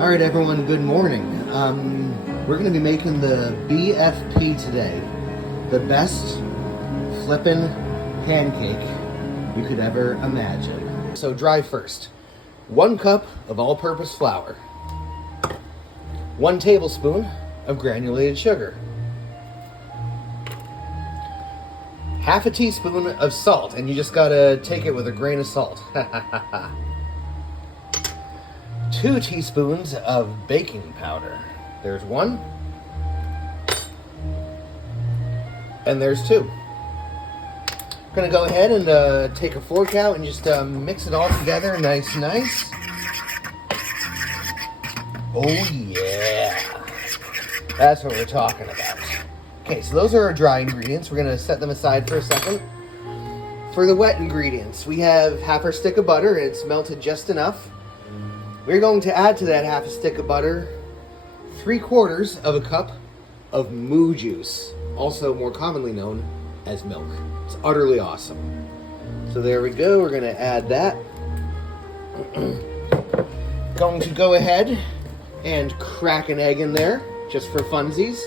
Alright everyone, good morning. We're going to be making the BFP today. The best flippin' pancake you could ever imagine. So dry first. 1 cup of all-purpose flour. 1 tablespoon of granulated sugar. Half a teaspoon of salt, and you just gotta take it with a grain of salt. 2 teaspoons of baking powder. There's 1. And there's 2. I'm gonna go ahead and take a fork out and just mix it all together nice. Oh yeah. That's what we're talking about. Okay, so those are our dry ingredients. We're gonna set them aside for a second. For the wet ingredients, we have half our stick of butter, and it's melted just enough. We're going to add to that half a stick of butter 3/4 of a cup of moo juice, also more commonly known as milk. It's utterly awesome. So there we go, we're gonna add that. Going to go ahead and crack an egg in there, just for funsies.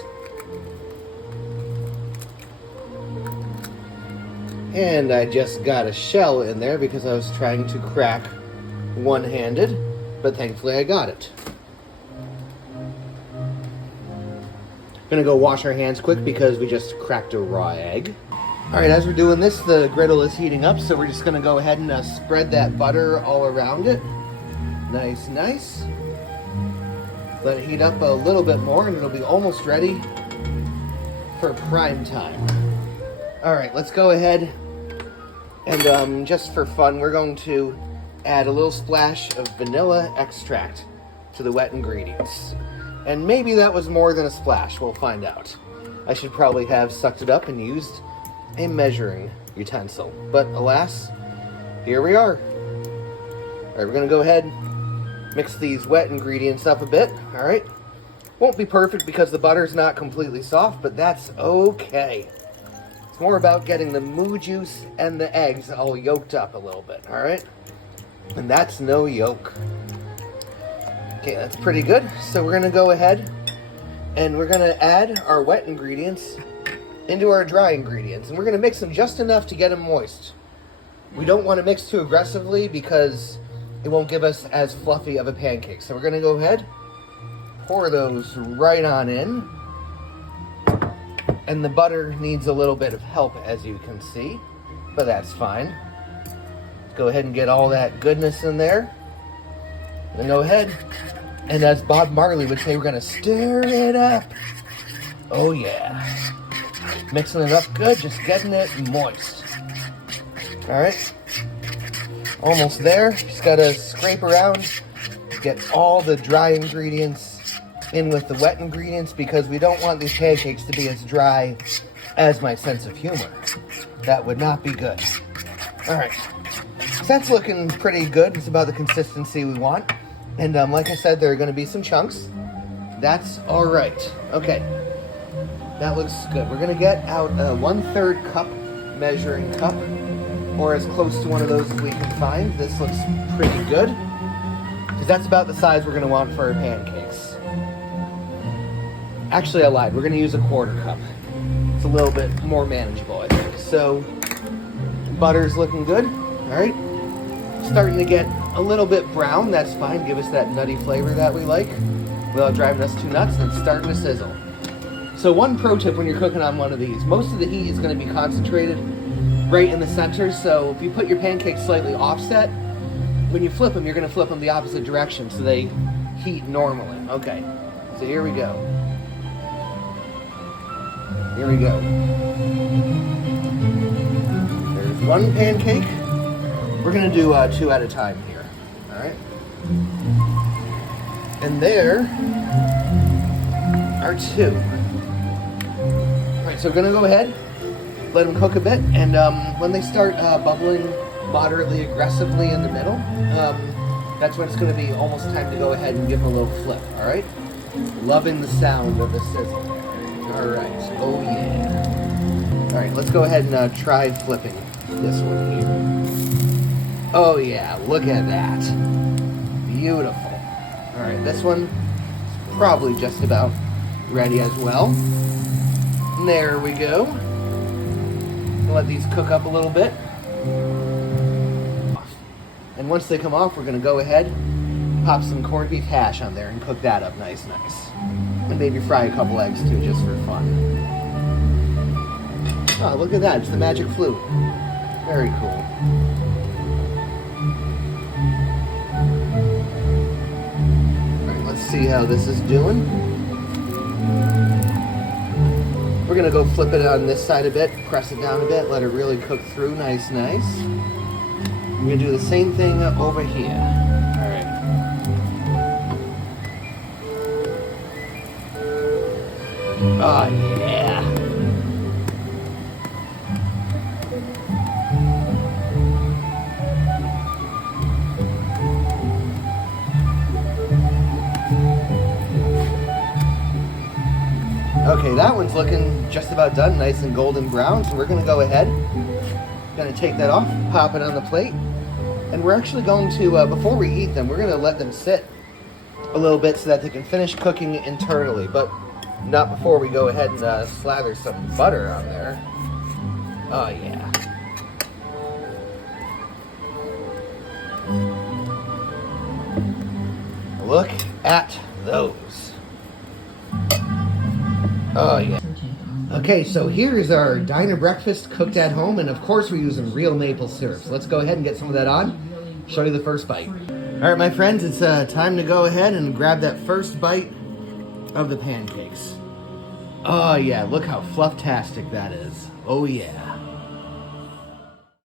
And I just got a shell in there because I was trying to crack one-handed, but thankfully I got it. Gonna go wash our hands quick because we just cracked a raw egg. Alright, as we're doing this, the griddle is heating up, so we're just gonna go ahead and spread that butter all around it. Nice. Let it heat up a little bit more and it'll be almost ready for prime time. Alright, let's go ahead and just for fun, we're going to add a little splash of vanilla extract to the wet ingredients. And maybe that was more than a splash, we'll find out. I should probably have sucked it up and used a measuring utensil. But alas, here we are. Alright, we're gonna go ahead, mix these wet ingredients up a bit, alright? Won't be perfect because the butter's not completely soft, but that's okay. It's more about getting the moo juice and the eggs all yolked up a little bit, alright? And that's no yolk. Okay, that's pretty good. So we're gonna go ahead and we're gonna add our wet ingredients into our dry ingredients. And we're gonna mix them just enough to get them moist. We don't wanna mix too aggressively because it won't give us as fluffy of a pancake. So we're gonna go ahead, pour those right on in. And the butter needs a little bit of help, as you can see, but that's fine. Go ahead and get all that goodness in there. Then go ahead, and as Bob Marley would say, we're gonna stir it up. Oh yeah. Mixing it up good, just getting it moist. Alright. Almost there. Just gotta scrape around, get all the dry ingredients in with the wet ingredients because we don't want these pancakes to be as dry as my sense of humor. That would not be good. Alright. So that's looking pretty good. It's about the consistency we want. And like I said, there are going to be some chunks. That's all right. Okay. That looks good. We're going to get out a 1/3 cup measuring cup, or as close to one of those as we can find. This looks pretty good, because that's about the size we're going to want for our pancakes. Actually, I lied. We're going to use a 1/4 cup. It's a little bit more manageable, I think. So, butter's looking good. All right. Starting to get a little bit brown, that's fine. Give us that nutty flavor that we like without driving us too nuts, and it's starting to sizzle. So one pro tip when you're cooking on one of these, most of the heat is going to be concentrated right in the center, so if you put your pancakes slightly offset, when you flip them, you're going to flip them the opposite direction so they heat normally. Okay, so here we go. Here we go. There's one pancake. We're going to do 2 at a time here, all right? And there are 2. All right, so we're going to go ahead, let them cook a bit, and when they start bubbling moderately aggressively in the middle, that's when it's going to be almost time to go ahead and give them a little flip, all right? Loving the sound of the sizzle. All right, oh yeah. All right, let's go ahead and try flipping this one here. Oh yeah, look at that. Beautiful. All right, this one is probably just about ready as well. And there we go. We'll let these cook up a little bit. And once they come off, we're gonna go ahead, pop some corned beef hash on there and cook that up nice. And maybe fry a couple eggs too, just for fun. Oh, look at that, it's the magic flute. Very cool. Alright, let's see how this is doing. We're gonna go flip it on this side a bit, press it down a bit, let it really cook through nice. We're gonna do the same thing over here. Alright. Oh yeah. Okay, that one's looking just about done, nice and golden brown. So we're gonna go ahead, gonna take that off, pop it on the plate. And we're actually going to, before we eat them, we're gonna let them sit a little bit so that they can finish cooking internally, but not before we go ahead and slather some butter on there. Oh yeah. Look at those. Oh yeah. Okay, so here's our diner breakfast cooked at home, and of course we're using real maple syrup. So let's go ahead and get some of that on. Show you the first bite. All right, my friends, it's time to go ahead and grab that first bite of the pancakes. Oh yeah, look how fluff-tastic that is. Oh yeah.